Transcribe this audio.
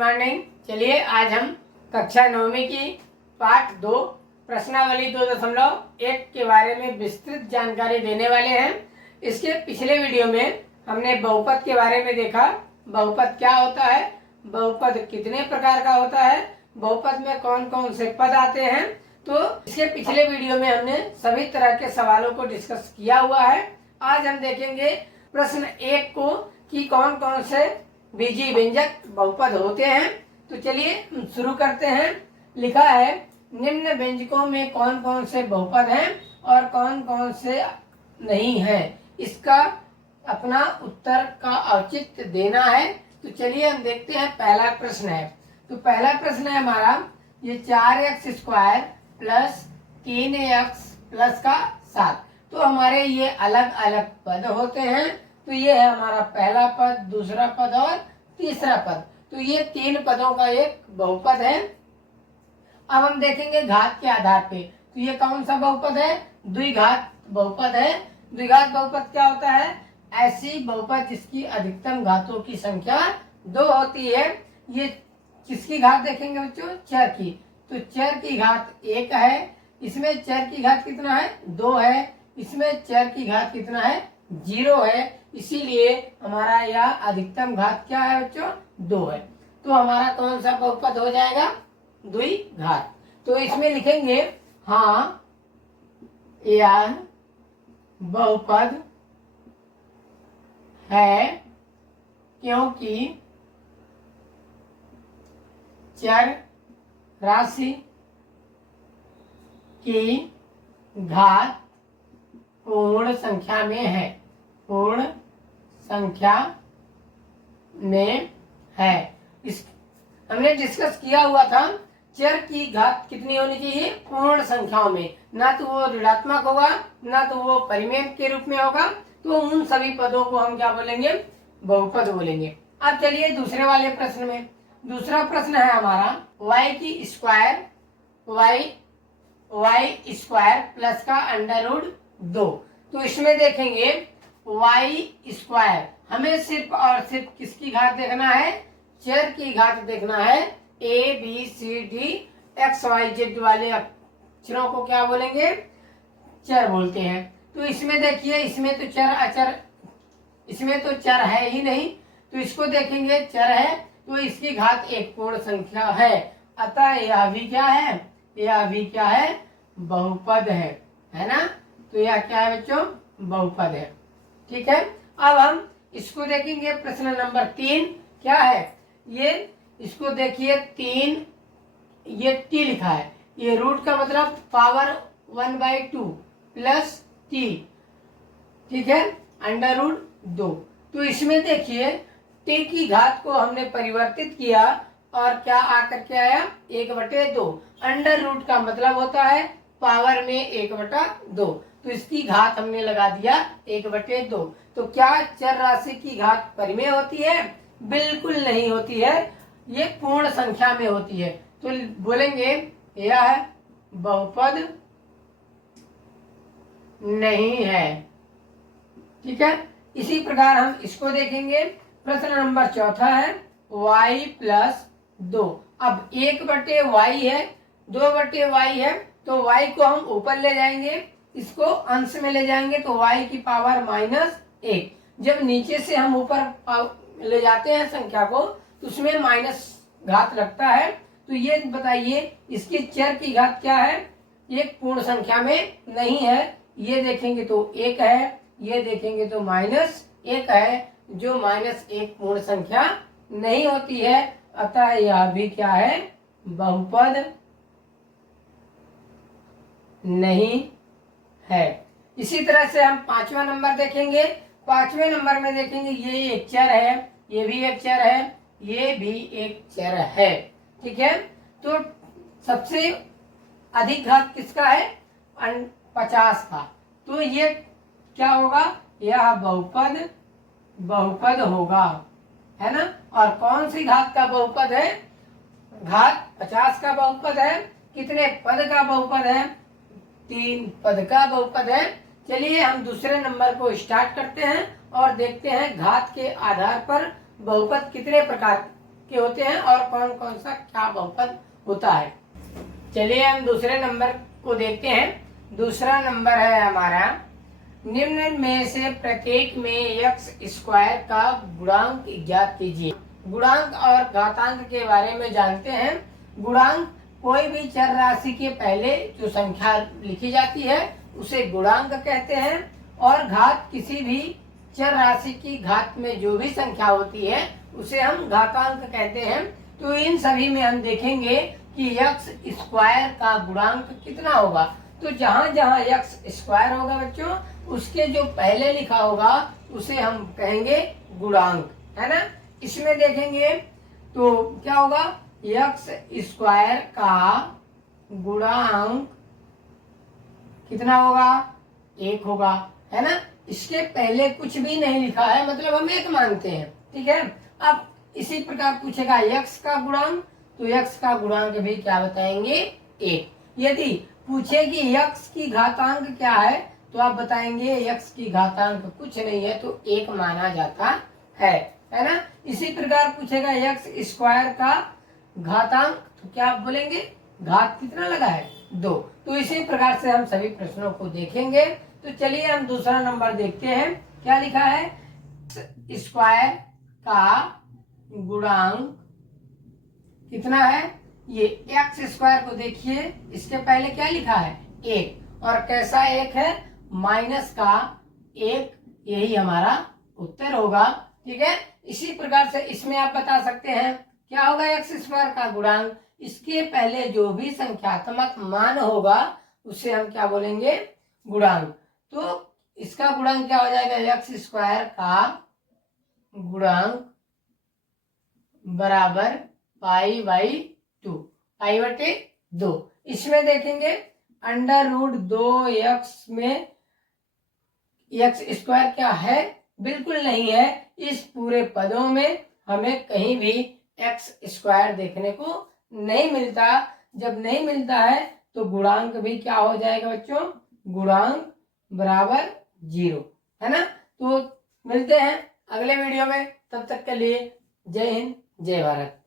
Morning. चलिए आज हम कक्षा 9वीं की पाठ 2 प्रश्नावली 2.1 के बारे में विस्तृत जानकारी देने वाले हैं। इसके पिछले वीडियो में हमने बहुपद के बारे में देखा। बहुपद क्या होता है, बहुपद कितने प्रकार का होता है, बहुपद में कौन कौन से पद आते हैं। तो इसके पिछले वीडियो में हमने सभी तरह के सवालों को डिस्कस किया हुआ है। आज हम देखेंगे प्रश्न 1 को कि कौन कौन से बीजी व्यंजक बहुपद होते हैं। तो चलिए हम शुरू करते हैं। लिखा है निम्न व्यंजकों में कौन कौन से बहुपद हैं और कौन कौन से नहीं हैं। इसका अपना उत्तर का औचित्य देना है। तो चलिए हम देखते हैं। पहला प्रश्न है, तो पहला प्रश्न है हमारा ये 4x² प्लस 3x प्लस का 7। तो हमारे ये अलग अलग पद होते हैं। तो ये है हमारा पहला पद, दूसरा पद और तीसरा पद। तो ये 3 पदों का एक बहुपद है। अब हम देखेंगे घात के आधार पे। तो ये कौन सा बहुपद है, द्विघात बहुपद है। द्विघात बहुपद क्या होता है, ऐसी बहुपद जिसकी अधिकतम घातों की संख्या 2 होती है। ये किसकी घात देखेंगे बच्चों, चर की। तो चर की घात 1 है, इसमें चर की घात कितना है, 2 है, इसमें चर की घात कितना है, 0 है। इसीलिए हमारा यह अधिकतम घात क्या है बच्चों, 2 है। तो हमारा कौन सा बहुपद हो जाएगा, द्विघात। तो इसमें लिखेंगे हाँ यह बहुपद है क्योंकि चर राशि की घात पूर्ण संख्या में है, पूर्ण संख्या में है। इस हमने डिस्कस किया हुआ था, चर की घात कितनी होनी चाहिए, पूर्ण संख्याओं में। ना तो वो ऋणात्मक होगा, ना तो वो परिमेय के रूप में होगा। तो उन सभी पदों को हम क्या बोलेंगे, बहुपद बोलेंगे। अब चलिए दूसरे वाले प्रश्न में। दूसरा प्रश्न है हमारा y² प्लस का √2। तो इसमें देखेंगे y², हमें सिर्फ और सिर्फ किसकी घात देखना है, चर की घात देखना है। ABCD XYZ वाले अक्षरों को क्या बोलेंगे, चर बोलते हैं। तो इसमें देखिए, इसमें तो चर अचर, इसमें तो चर है ही नहीं। तो इसको देखेंगे चर है, तो इसकी घात एक पूर्ण संख्या है। अतः यह भी क्या है, यह भी क्या है, बहुपद है ना। तो यह क्या है बच्चों, बहुपद है। ठीक है। अब हम इसको देखेंगे। प्रश्न नंबर 3 क्या है, ये इसको देखिए 3, ये t लिखा है। ये रूट का मतलब पावर 1/2 प्लस t, ठीक है, √2। तो इसमें देखिए t की घात को हमने परिवर्तित किया और क्या आकर के आया, 1/2। अंडर रूट का मतलब होता है पावर में 1/2। तो इसकी घात हमने लगा दिया 1/2। तो क्या चर राशि की घात परिमेय होती है, बिल्कुल नहीं होती है, ये पूर्ण संख्या में होती है। तो बोलेंगे यह बहुपद नहीं है। ठीक है। इसी प्रकार हम इसको देखेंगे। प्रश्न नंबर 4 है y प्लस 2। अब 1/y है, 2/y है, तो y को हम ऊपर ले जाएंगे, इसको अंश में ले जाएंगे, तो y की पावर -1। जब नीचे से हम ऊपर ले जाते हैं संख्या को, तो उसमें माइनस घात लगता है। तो ये बताइए इसकी चर की घात क्या है, एक पूर्ण संख्या में नहीं है। ये देखेंगे तो 1 है, ये देखेंगे तो -1 है, जो -1 पूर्ण संख्या नहीं होती है। अतः यह भी क्या है, बहुपद नहीं है। इसी तरह से हम 5वां नंबर देखेंगे। 5वें नंबर में देखेंगे ये एक चर है, ये भी एक चर है, ये भी एक चर है। ठीक है। तो सबसे अधिक घात किसका है, 50 का। तो ये क्या होगा, यह बहुपद होगा, है ना। और कौन सी घात का बहुपद है, घात 50 का बहुपद है। कितने पद का बहुपद है, 3 पद का बहुपद है। चलिए हम दूसरे नंबर को स्टार्ट करते हैं और देखते हैं घात के आधार पर बहुपद कितने प्रकार के होते हैं और कौन कौन सा क्या बहुपद होता है। चलिए हम दूसरे नंबर को देखते हैं। दूसरा नंबर है हमारा, निम्न में से प्रत्येक में एक्स स्क्वायर का गुणांक ज्ञात कीजिए। गुणांक और घातांक के बारे में जानते हैं। गुणांक कोई भी चर राशि के पहले जो संख्या लिखी जाती है उसे गुणांक कहते हैं, और घात किसी भी चर राशि की घात में जो भी संख्या होती है उसे हम घातांक कहते हैं। तो इन सभी में हम देखेंगे कि एक्स स्क्वायर का गुणांक कितना होगा। तो जहां जहां एक्स स्क्वायर होगा बच्चों, उसके जो पहले लिखा होगा उसे हम कहेंगे गुणांक, है ना। इसमें देखेंगे तो क्या होगा, एक्स स्क्वायर का गुणांक कितना होगा, 1 होगा, है ना। इसके पहले कुछ भी नहीं लिखा है, मतलब हम 1 मानते हैं, ठीक है। अब इसी प्रकार पूछेगा एक्स का गुणांक, तो एक्स का गुणांक भी क्या बताएंगे, 1। यदि पूछे कि एक्स की घातांक क्या है, तो आप बताएंगे एक्स की घातांक कुछ नहीं है, तो 1 माना जाता है ना। इसी प्रकार पूछेगा एक्स स्क्वायर का घातांक, तो क्या आप बोलेंगे, घात कितना लगा है, 2। तो इसी प्रकार से हम सभी प्रश्नों को देखेंगे। तो चलिए हम दूसरा नंबर देखते हैं, क्या लिखा है, स्क्वायर का गुणांक कितना है। ये एक्स स्क्वायर को देखिए, इसके पहले क्या लिखा है, 1, और कैसा 1 है, माइनस का 1, यही हमारा उत्तर होगा, ठीक है। इसी प्रकार से इसमें आप बता सकते हैं क्या होगा एक्स स्क्वायर का गुणांक, इसके पहले जो भी संख्यात्मक मान होगा उसे हम क्या बोलेंगे, गुणांक। तो इसका गुणांक क्या हो जाएगा, एक्स स्क्वायर का गुणांक बराबर पाई/2, पाई/2। इसमें देखेंगे √2x में एक्स स्क्वायर क्या है, बिल्कुल नहीं है। इस पूरे पदों में हमें कहीं भी एक्स स्क्वायर देखने को नहीं मिलता। जब नहीं मिलता है तो गुणांक भी क्या हो जाएगा बच्चों, गुणांक बराबर 0, है ना। तो मिलते हैं अगले वीडियो में, तब तक के लिए जय हिंद जय भारत।